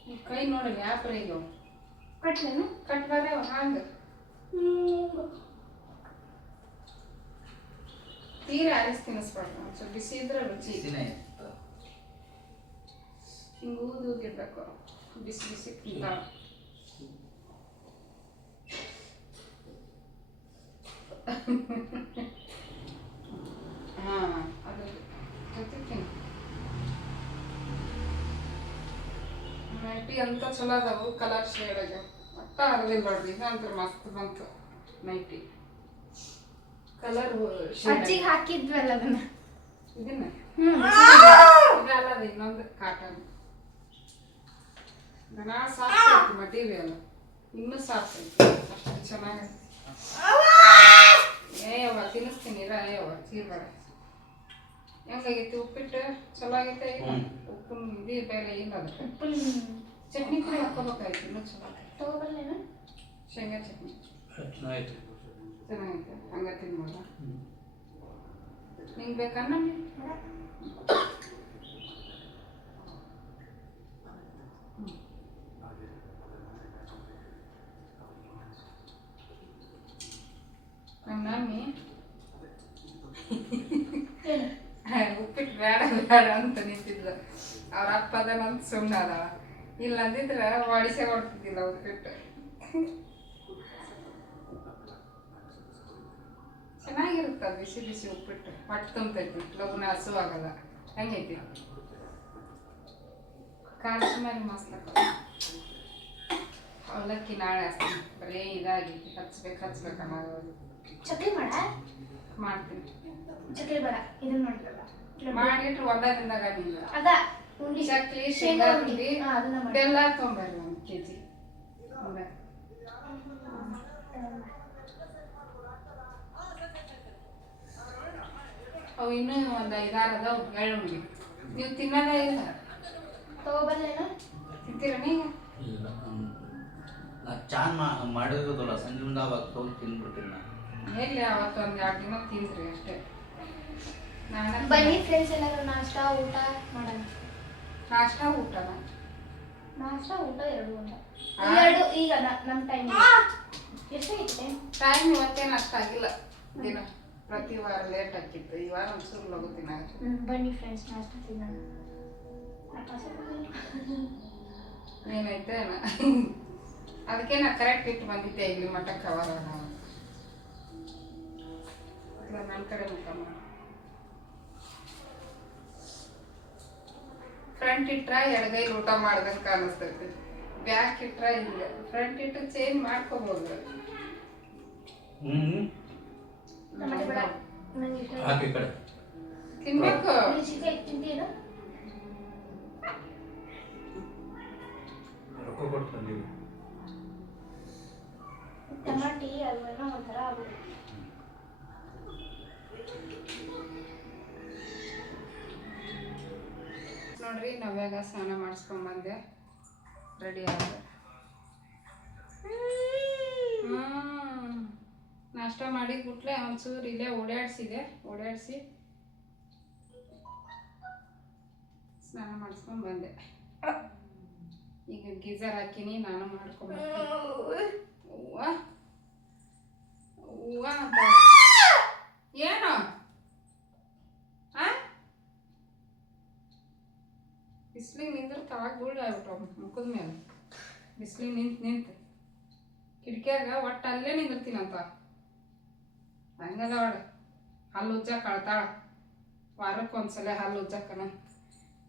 ಈ ಕೈ ನೋಡಿ ಯಾಪ್ರ ಈಗ ಕಟ್ಲೇನು? ಕಟ್ಬಾರ ಹಂಗ ತೀರ ಆರಿಸಿ ತಿನ್ನಿಸ್ಬಾರ್ದು ಸ್ವಲ್ಪ ಬಿಸಿ ಇದ್ರೆ ರುಚಿ. ಹಿಂಗ ಊದು ಊದಿರ್ಬೇಕು ಬಿಸಿ ಬಿಸಿ ತಿಂತಾಳ ಹಾಂ ಅದು. ನೈಟಿ ಅಂತ ಚಲೋ ಅದಾವು ಕಲರ್ ಶೇಡಾಗ ಒಟ್ಟ ಹರಿದಿಲ್ಲ ನೋಡ್ರಿ ಇದಂತ್ರ ಮಸ್ತ್ ಬಂತು ನೈಟಿ. ಕಲರ್ ಅಜ್ಜಿಗೆ ಹಾಕಿದ್ವಲ್ಲ ಅದನ್ನ? ಇದನ್ನ? ಇದಲ್ಲ ಅದು ಇನ್ನೊಂದು ಕಾಟನ್ ದನ ಸಾಫ್ಟ್ ಮಟೀರಿಯಲ್ ಇನ್ನೂ ಸಾಫ್ಟ್ ಅಷ್ಟು ಚೆನ್ನಾಗೈತಿ ಏಯವ್ವ ತಿನ್ನಿಸ್ತೀನಿ ಇರ ಏಯವ್ವ ಚೀರ್ಬೇಡ ಹೆಂಗಾಗೈತಿ? ಉಪ್ಪಿಟ್ಟು ಚಲೋ ಆಗೈತೆ ಉಪ್ಪು. ಉಪ್ಪಿನ ಇದು ಬೇರೆ ಇಲ್ಲ ಅದಕ್ಕೆ ಉಪ್ಪಿನ ಚಟ್ನಿ ಕೂಡ ಹಾಕೋಬೇಕಾಯ್ತು ಇನ್ನೂ ಚಲೋ ಆಗೈತೆ ತಗೋಬಲ್ಲೇನು ಶೇಂಗಾ ಚಟ್ನಿ. ಚೆನ್ನಾಗೈತೆ. ಹಂಗ ತಿನ್ಬೋದ? ನಿಂಗೆ ಬೇಕಾ ನಮ್ಮ ಮಮ್ಮಿ ಉಪ್ಪಿಟ್ಟು ಬೇಡ ಅಂತ ನಿಂತಿದ್ಲು ಅವ್ರ ಅಪ್ಪ ಅದನಂತ ಸುಮ್ಮನೆ ಅದಾವ. ಇಲ್ಲ ಅಂದಿದ್ರೆ ಒಡಿಸೆ ಹೊಡ್ತಿದ್ದಿಲ್ಲ ಬಿಟ್ಟು. ಚೆನ್ನಾಗಿರುತ್ತೆ ಬಿಸಿ ಬಿಸಿ ಉಪ್ಪಿಟ್ಟು. ಹೊಟ್ಟೆ ತುಂಬತೈತಿ ಲಗುನ ಹಸು ಆಗಲ್ಲ. ಹೆಂಗೈತಿ. ಮೇಲೆ ಮಸ್ತ್ ಅವಲಕ್ಕಿ ನಾಳೆ ಹಚ್ತೀನಿ ಬರೀ ಇದಾಗೈತಿ ಹಚ್ಬೇಕು ಹಚ್ಬೇಕು ಅನ್ನೋದು ಚಕ್ಲಿ ಮಾಡ? ಮಾಡ್ತೀನಿ. ಚಕ್ಲಿ ಬೇಡ ಇದನ್ನ ಮಾಡ್ಬೇಡ ಮಾಡಿಟ್ರು ಒಂದ ದಿನದಾಗ ನೀನು ಅದ ಉಂಡಿ ಚಕ್ಲಿ ಶೇಂಗಾ ಉಂಡಿ. ಉಂಡಿ ಬೆಲ್ಲ ತೊಂಬರ್ರಿ ಒಂದು ಕೆ ಜಿ ಅವು ಇನ್ನೂ ಒಂದು ಐದಾರು ಅದಾವು. ಎಳ್ಳುಂಡಿ ನೀವು ತಿನ್ನೋದೇ ಇಲ್ಲ. ತಗೋಬಲ್ಲೇನು ತಿಂತೀರ ನೀವು? ಇಲ್ಲ ನಾ ಚಾನ್ ಮಾ ಮಾಡಿರೋದಲ್ಲ. ಸಂಜೆ ಮುಂದೆ ಅವಾಗ ತೊಗೊಂಡು ಎಲ್ಲಿ ಅವತ್ತು ಒಂದು ಎರಡು ದಿನ ತಿಂದ್ರಿ ಅಷ್ಟೇ. ಬನ್ನಿ ಫ್ರೆಂಡ್ಸ್ ಎಲ್ಲರೂ ನಾಷ್ಟ ಊಟ ಮಾಡೋಣ. ನಾಷ್ಟ ಊಟ ನಾಷ್ಟ ಊಟ ಎರಡು ಊಟ? ಎರಡು ಈಗ ನಮ್ಮ ಟೈಮ್ ಎಷ್ಟಾಗಿತ್ತೆ ಟೈಮ್ ಇವತ್ತೇನು ಅಷ್ಟಾಗಿಲ್ಲ ದಿನ ಪ್ರತಿ ವಾರ ಲೇಟ್ ಆಗಿತ್ತು ಈ ವಾರ ಒಂಚೂರು ಲಘು ತಿನ್ನಾಗ ಬನ್ನಿ ಫ್ರೆಂಡ್ಸ್ ನಾಷ್ಟ ತಿನ್ನೋಣ. ನೀನೈತೆ. ಅದಕ್ಕೆ ನಾ ಕರೆಕ್ಟ್ ಇಟ್ಟು ಬಂದಿದ್ದೆ. ಇಲ್ಲಿ ಮಠಕ್ಕೆ ಕವರ್ ನನ್ನ ಕಡೆ ಮುಖ ಮಾಡು. ಫ್ರಂಟ್ ಇಟ್ರ ಎಡಗೈಲಿ ಊಟ ಮಾಡ್ದಂಗೆ ಕಾಣಿಸ್ತೈತಿ. ಬ್ಯಾಕ್ ಇಟ್ರ ಹಿಂಗೆ ಫ್ರಂಟ್ ಇಟ್ಟು ಚೇಂಜ್ ಮಾಡ್ಕೋಬಹುದು ತಿನ್ಬೇಕು ಟಮಾಟಿ ಅವೇನೋ ಒಂಥರ ಆಗೋದು ನೋಡ್ರಿ ನವ್ಯಾಗ ಸ್ನಾನ ಮಾಡಿಸ್ಕೊಂಬಂದೆ ರೆಡಿ ಆದ ನಾಷ್ಟ ಮಾಡಿ ಕುಟ್ಲೆ ಒಂಚೂರು ಇಲ್ಲೇ ಓಡಾಡ್ಸಿದೆ. ಓಡಾಡಿಸಿ ಸ್ನಾನ ಮಾಡಿಸ್ಕೊಂಡ್ ಬಂದೆ. ಈಗ ಗೀಸರ್ ಹಾಕಿನಿ, ನಾನು ಅವ್ವ. ಹೂವ ಅಂತ ಏನು ಆ ಬಿಸ್ಲಿಗೆ ನಿಂದ್ರೆ ತಳಗ ಗುಳ್ಳ ಆಗ್ಬಿಟ್ಟಾವ ಮುಖದ ಮೇಲೆ. ಬಿಸ್ಲಿಗೆ ನಿಂತು ನಿಂತು. ಕಿಟಕಿಯಾಗ ಒಟ್ಟು ಅಲ್ಲೇ ನಿಂದಿರ್ತೀನಂತ. ಹಂಗದ ಅವಳು. ಹಲ್ಲು ಉಜ್ಜ ಕಳ್ತಾಳ. ವಾರಕ್ಕೆ ಒಂದ್ಸಲ ಹಲ್ಲು ಉಜ್ಜಕ್ಕನ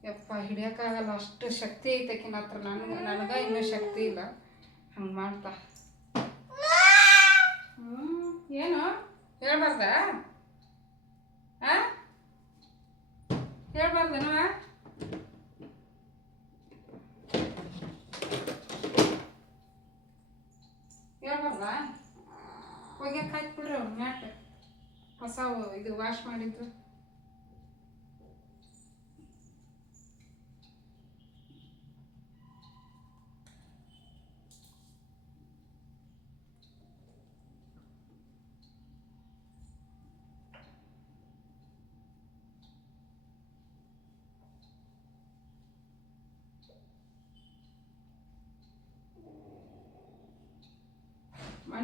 ಯಪ್ಪ ಹಿಡಿಯೋಕ್ಕಾಗಲ್ಲ ಅಷ್ಟು ಶಕ್ತಿ ಐತಕಿನ ಹತ್ರ. ನನಗೆ ನನಗೆ ಇನ್ನೂ ಶಕ್ತಿ ಇಲ್ಲ. ಹಂಗೆ ಮಾಡ್ತಾ. ಹ್ಞೂ ಏನು? ಹೇಳ್ಬಾರ್ದ? ಆ? ಹೇಳ್ಬಾರ್ದನವ ಹೇಳ್ಬಾರ್ದಾ ಒಗ್ಯಾಕ ಹಾಕ್ಬಿಡ್ರಿ ಅವ್ನು ಮ್ಯಾಟ್. ಹೊಸ ಇದು ವಾಶ್ ಮಾಡಿದ್ರು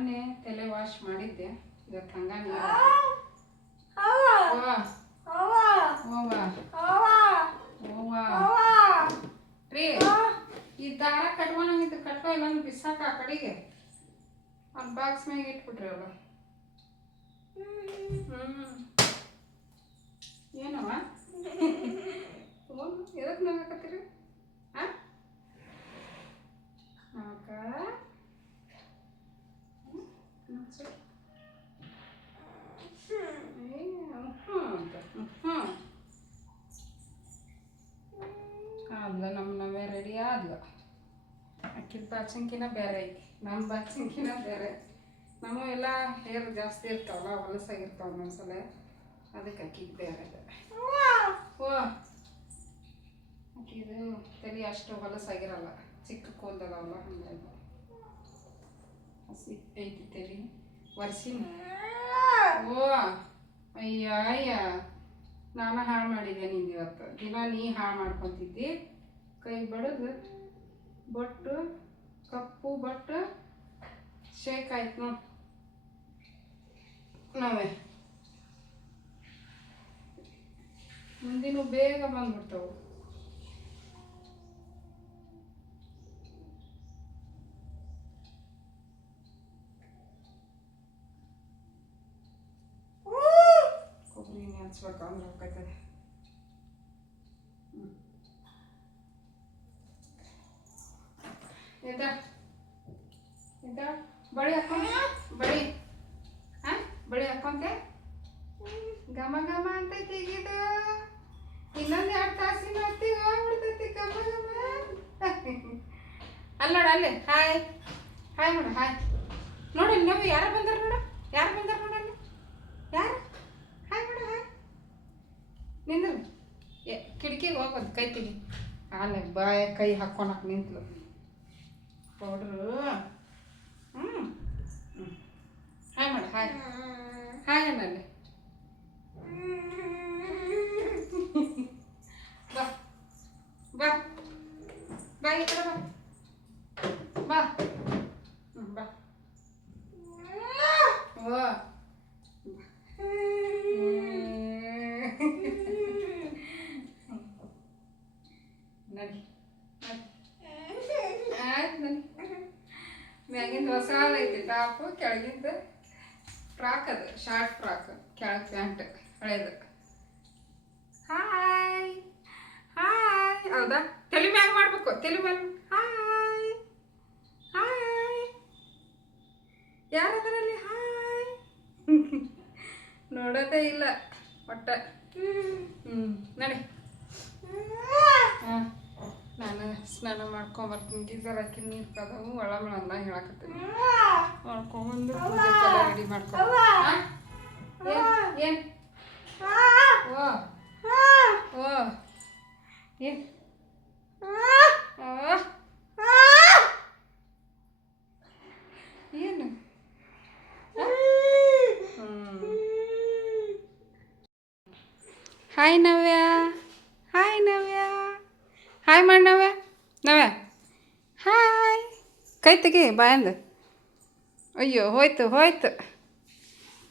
ಮೊನ್ನೆ ತಲೆ ವಾಶ್ ಮಾಡಿದ್ದೆ. ಇವತ್ತು ಹಂಗ ನೀರು ಓವಾ ಓವಾ ರೀ ಈ ದಾರ ಕಟ್ಕೊಂಡಂಗಿದ್ದು ಕಟ್ಕೋ ಇಲ್ಲ ಬಿಸಾಕ ಆ ಕಡೆಗೆ. ಒಂದು ಬಾಕ್ಸ್ ಮ್ಯಾಗ ಇಟ್ಬಿಟ್ರಿ ಅವ ಹ್ಞೂ ಏನವ ಎದಕ್ಕೆ ನಗಾಕತ್ತೀರಿ? ಹಾಂ ನಾಕ ಆದ್ಲ ನಮ್ಮ ನವೇ ರೆಡಿ ಆದ್ಲ ಅಕ್ಕಿದ ಬಾಚಂಕಿನ ಬೇರೆ ಐತಿ. ನಮ್ಮ ಬಾಚಂಕಿನ ಬೇರೆ. ನಮ್ಮ ಎಲ್ಲ ಹೇರ್ ಜಾಸ್ತಿ ಇರ್ತಾವಲ್ಲ ಹೊಲಸಾಗಿರ್ತಾವ ಒಂದೊಂದ್ಸಲ ಅದಕ್ಕೆ ಅಕ್ಕಿಗೆ ಬೇರೆ. ಓ ಅಕ್ಕಿದು ತಲೆ ಅಷ್ಟು ಹೊಲಸಾಗಿರಲ್ಲ ಚಿಕ್ಕ ಕೂದಲವಲ್ಲ ಹಂಗಾಗಿ. ಹಸಿ ಐತಿ ತಲೆ. ವರ್ಷಿನ ಓ, ಅಯ್ಯ ಅಯ್ಯ. ನಾನು ಹಾಳು ಮಾಡಿದೆ ನಿಂದು ಇವತ್ತು ದಿನ ನೀ ಹಾಳು ಮಾಡ್ಕೊತಿದ್ದಿ. ಕೈ ಬಡಿದು, ಬೊಟ್ಟು. ಕಪ್ಪು ಬಟ್ ಶೇಕ್ ಆಯ್ತು ನೋಡಿ. ನಾವೇ. ಮುಂದಿನ ಬೇಗ ಬಂದ್ಬಿಡ್ತಾವೆ. ಕೊಬ್ಬರಿ ಹಚ್ಬೇಕು ಅಂದ್ರೆ ಹೋಗ್ತದೆ ಎದ್ದ ಎದ್ದ ಬಳಿ ಹಾಕೊಂಡೆ ಬಳಿ, ಹಾ? ಬಳಿ ಹಾಕೊಂತೆ ಗಮ ಘಮ ಅಂತ ತೆಗಿದು ಇನ್ನೊಂದು ಎರಡು ತಾಸಿನ ಹೊತ್ತಿಗೆ ಹೋಗ್ಬಿಡ್ತೈತಿ ಗಮ ಗಮ ಅಲ್ಲಿ ನೋಡು ಅಲ್ಲಿ, ಹಾಯ್. ಹಾಯ್ ನೋಡು, ಹಾಯ್. ನೋಡಿ ನಾವು ಯಾರು ಬಂದಾರ ನೋಡು? ಯಾರು ಬಂದಾರ ನೋಡು ಅಲ್ಲಿ? ಯಾರು? ಹಾಯ್ ನೋಡು, ಹಾಯ್. ನಿಂದ್ರು. ಏ, ಕಿಟಕಿಗೆ ಹೋಗೋದು ಕೈ ತೆಗಿ. ಆಲ ಬಾಯ, ಕೈ ಹಾಕ್ಕೊಳಕ್ ನಿಂತು ಪೌಡ್ರು ಹ್ಞೂ ಹ್ಞೂ ಹಾಯ್ ಮಾಡು ಹಾಯ್ ಹಾಯ್ ಅನ್ನಲ್ಲಿ ಬಾ ಬಾ ಬಾ ಈ ಕಡೆ ಬಾ ಬಾ ಹ್ಮ್, ಬಾ ಓ ನಡಿ ಆಯ್ತು ನಡಿ ಮ್ಯಾಗಿಂದ ಹೊಸ ಐತಿ ಟಾಪು ಕೆಳಗಿಂದ ಫ್ರಾಕ್ ಅದು ಶಾರ್ಟ್ ಫ್ರಾಕ್ ಕೆಳಗೆ ಪ್ಯಾಂಟ್ ಹಳೇದು ಹಾಯ್ ಹಾಯ್ ಹೌದಾ ತಲೆ ಮ್ಯಾಗ ಮಾಡ್ಬೇಕು ತಲೆ ಮ್ಯಾಲ ಹಾಯ್ ಹಾಯ್ ಯಾರದರಲ್ಲಿ ಹಾಯ್ ನೋಡೋದೇ ಇಲ್ಲ ಒಟ್ಟ ಹ್ಞೂ ನಡಿ ಹಾಂ ನಾನು ಸ್ನಾನ ಮಾಡ್ಕೊಂಬರ್ತೀನಿ ಗೀಸರ್ ಹಾಕಿ ನೀರು ಕದವು ಒಳ ಅಂದ ಹೇಳಕತ್ತೀನಿ ಮಾಡ್ಕೊಂಬಂದು ಪೂಜೆಗೆಲ್ಲ ರೆಡಿ ಮಾಡ್ಕೊ. ಏನು? ಏನು? ಓ. ಓ. ಏನು? ಏನು? Hi Navya. Hi Navya. Hi ಮಾಡಿ ನವ್ಯ. ನವ್ಯ ಹಾಯ್. ಕೈ ತೆಗಿ ಬಾಯಂದು ಅಯ್ಯೋ, ಹೋಯ್ತು ಹೋಯ್ತು.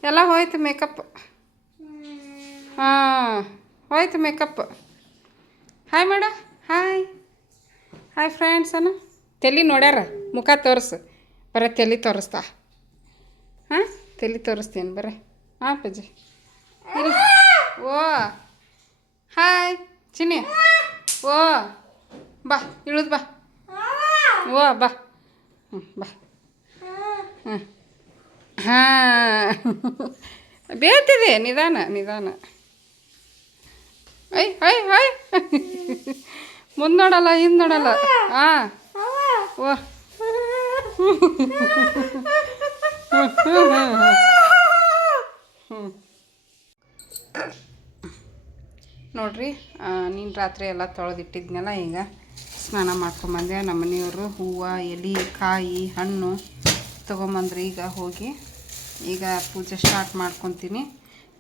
ಎಲ್ಲ ಹೋಯ್ತು ಮೇಕಪ್. ಹಾಂ, ಹೋಯ್ತು ಮೇಕಪ್. ಹಾಯ್ ಮೇಡ. ಹಾಯ್ ಹಾಯ್ ಫ್ರೆಂಡ್ಸ್ ಅನ್ನ. ತಲೆ ನೋಡ್ಯಾರ, ಮುಖ ತೋರಿಸು. ಬರ ತಲೆ ತೋರಿಸ್ತಾ. ಹಾಂ, ತಲೆ ತೋರಿಸ್ತೀನಿ ಬರ್ರಿ ಹಾಂ, ಪಜಿ. ಓ. ಹಾಯ್ ಚಿನ್ನಿ. ಓ. ಬಾ, ಇಳಿದು ಬಾ. ಓ, ಬಾ. ಹ್ಞೂ ಬಾ. ಹಾಂ. ಬೇತಿದೆ, ನಿಧಾನ ನಿಧಾನ. ಐ ಹಾಯ್ ಹಾಯ್ ಮುಂದೆ ನೋಡಲ್ಲ ಹಿಂದೆ ನೋಡಲ್ಲ ಹಾಂ ಓ. ನೋಡ್ರಿ ನೀನು ರಾತ್ರಿ ಎಲ್ಲ ತೊಳೆದಿಟ್ಟಿದ್ನಲ್ಲ ಈಗ. ಸ್ನಾನ ಮಾಡ್ಕೊಂಬಂದೆ ನಮ್ಮ ಮನೆಯವರು ಹೂವು, ಎಲೆ, ಕಾಯಿ, ಹಣ್ಣು. ತೊಗೊಂಬಂದ್ರಿ ಈಗ ಹೋಗಿ ಈಗ ಪೂಜೆ ಸ್ಟಾರ್ಟ್ ಮಾಡ್ಕೊತೀನಿ.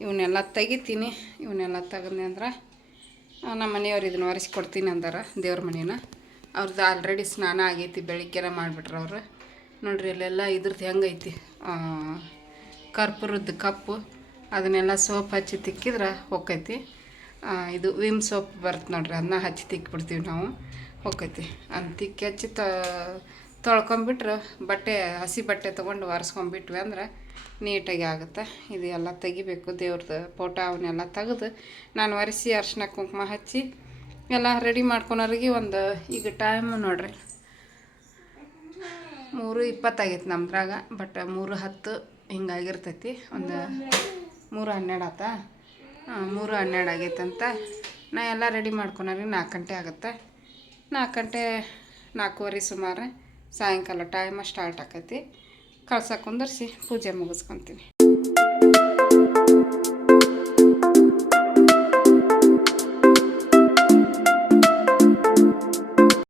ಇವನ್ನೆಲ್ಲ ತೆಗಿತೀನಿ. ಇವನ್ನೆಲ್ಲ ತೆಗೆದೆ ಅಂದ್ರೆ ನಮ್ಮ ಮನೆಯವ್ರು ಇದನ್ನ ಒರೆಸ್ಕೊಡ್ತೀನಿ ಅಂದಾರ ದೇವ್ರ ಮನೇನ. ಅವ್ರದ್ದು ಆಲ್ರೆಡಿ ಸ್ನಾನ ಆಗೈತಿ, ಬೆಳಿಗ್ಗೆನ ಮಾಡಿಬಿಟ್ರೆ ಅವರು. ನೋಡ್ರಿ ಅಲ್ಲೆಲ್ಲ ಇದ್ರದ್ದು ಹೆಂಗೈತಿ? ಕರ್ಪೂರದ್ದು ಕರ್ಪೂರದ ಕಪ್ಪು, ಅದನ್ನೆಲ್ಲ ಸೋಪ್ ಹಚ್ಚಿ ತಿಕ್ಕಿದ್ರೆ ಹೊಕ್ಕೈತಿ ಇದು ವಿಮ್ ಸೋಪ್ ಬರುತ್ತೆ ನೋಡ್ರಿ ಅದನ್ನ ಹಚ್ಚಿ ತಿಕ್ಬಿಡ್ತೀವಿ ನಾವು. ಹೊಕ್ಕೈತಿ ಅದನ್ನ ತಿಕ್ಕಿ ಹಚ್ಚಿ ತೊಳ್ಕೊಂಬಿಟ್ರೆ, ಬಟ್ಟೆ, ಹಸಿ ಬಟ್ಟೆ ತೊಗೊಂಡು ಒರೆಸ್ಕೊಂಬಿಟ್ವಿ ಅಂದ್ರೆ ನೀಟಾಗಿ ಆಗುತ್ತೆ. ಇದು ಎಲ್ಲ ತೆಗಿಬೇಕು ದೇವ್ರದ್ದು ಫೋಟೋ ಅವನ್ನೆಲ್ಲ ತೆಗೆದು ನಾನು ಒರೆಸಿ ಅರ್ಶಿನ ಕುಂಕುಮ ಹಚ್ಚಿ ಎಲ್ಲ ರೆಡಿ ಮಾಡ್ಕೊಳೋರಿಗೆ ಒಂದು, ಈಗ ಟೈಮ್ ನೋಡ್ರಿ. ಮೂರು ಇಪ್ಪತ್ತಾಗೈತೆ ನಮ್ಮದ್ರಾಗ ಬಟ್ ಮೂರು ಹತ್ತು ಹಿಂಗಾಗಿರ್ತೈತಿ. ಒಂದು ಮೂರು ಹನ್ನೆರಡು ಆತ. ಮೂರು ಹನ್ನೆರಡು ಆಗೈತಂತ ನಾ ಎಲ್ಲ ರೆಡಿ ಮಾಡ್ಕೊಳೋರಿಗೆ ನಾಲ್ಕು ಗಂಟೆ ಆಗುತ್ತೆ. ನಾಲ್ಕು ಗಂಟೆ ನಾಲ್ಕೂವರೆ ಸುಮಾರು. ಸಾಯಂಕಾಲ ಟೈಮ ಸ್ಟಾರ್ಟ್ ಆಕೈತಿ. ಕಳ್ಸಕ್ಕೆ ಕುಂದರ್ಸಿ ಪೂಜೆ ಮುಗಿಸ್ಕೊತೀನಿ